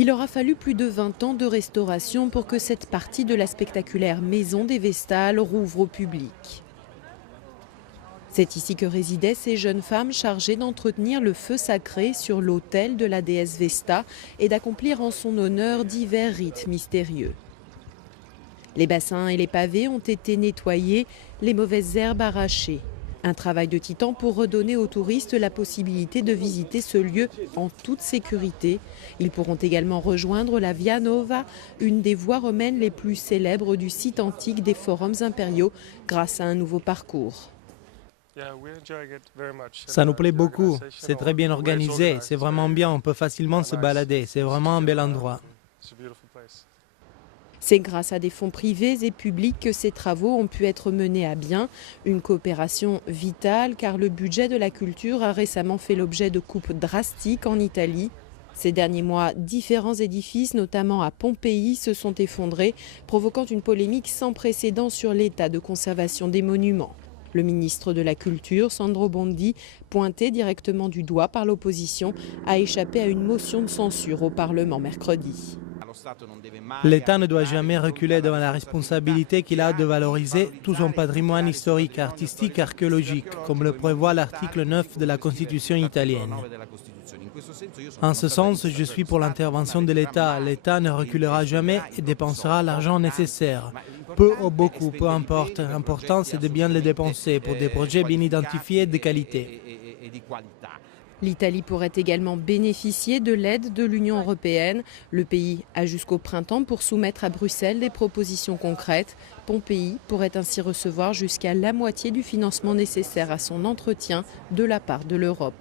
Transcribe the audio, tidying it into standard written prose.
Il aura fallu plus de 20 ans de restauration pour que cette partie de la spectaculaire maison des Vestales rouvre au public. C'est ici que résidaient ces jeunes femmes chargées d'entretenir le feu sacré sur l'autel de la déesse Vesta et d'accomplir en son honneur divers rites mystérieux. Les bassins et les pavés ont été nettoyés, les mauvaises herbes arrachées. Un travail de titan pour redonner aux touristes la possibilité de visiter ce lieu en toute sécurité. Ils pourront également rejoindre la Via Nova, une des voies romaines les plus célèbres du site antique des forums impériaux, grâce à un nouveau parcours. Ça nous plaît beaucoup, c'est très bien organisé, c'est vraiment bien, on peut facilement se balader, c'est vraiment un bel endroit. C'est grâce à des fonds privés et publics que ces travaux ont pu être menés à bien. Une coopération vitale car le budget de la culture a récemment fait l'objet de coupes drastiques en Italie. Ces derniers mois, différents édifices, notamment à Pompéi, se sont effondrés, provoquant une polémique sans précédent sur l'état de conservation des monuments. Le ministre de la Culture, Sandro Bondi, pointé directement du doigt par l'opposition, a échappé à une motion de censure au Parlement mercredi. L'État ne doit jamais reculer devant la responsabilité qu'il a de valoriser tout son patrimoine historique, artistique et archéologique, comme le prévoit l'article 9 de la Constitution italienne. En ce sens, je suis pour l'intervention de l'État. L'État ne reculera jamais et dépensera l'argent nécessaire. Peu ou beaucoup, peu importe. L'important, c'est de bien le dépenser pour des projets bien identifiés et de qualité. L'Italie pourrait également bénéficier de l'aide de l'Union européenne. Le pays a jusqu'au printemps pour soumettre à Bruxelles des propositions concrètes. Pompéi pourrait ainsi recevoir jusqu'à la moitié du financement nécessaire à son entretien de la part de l'Europe.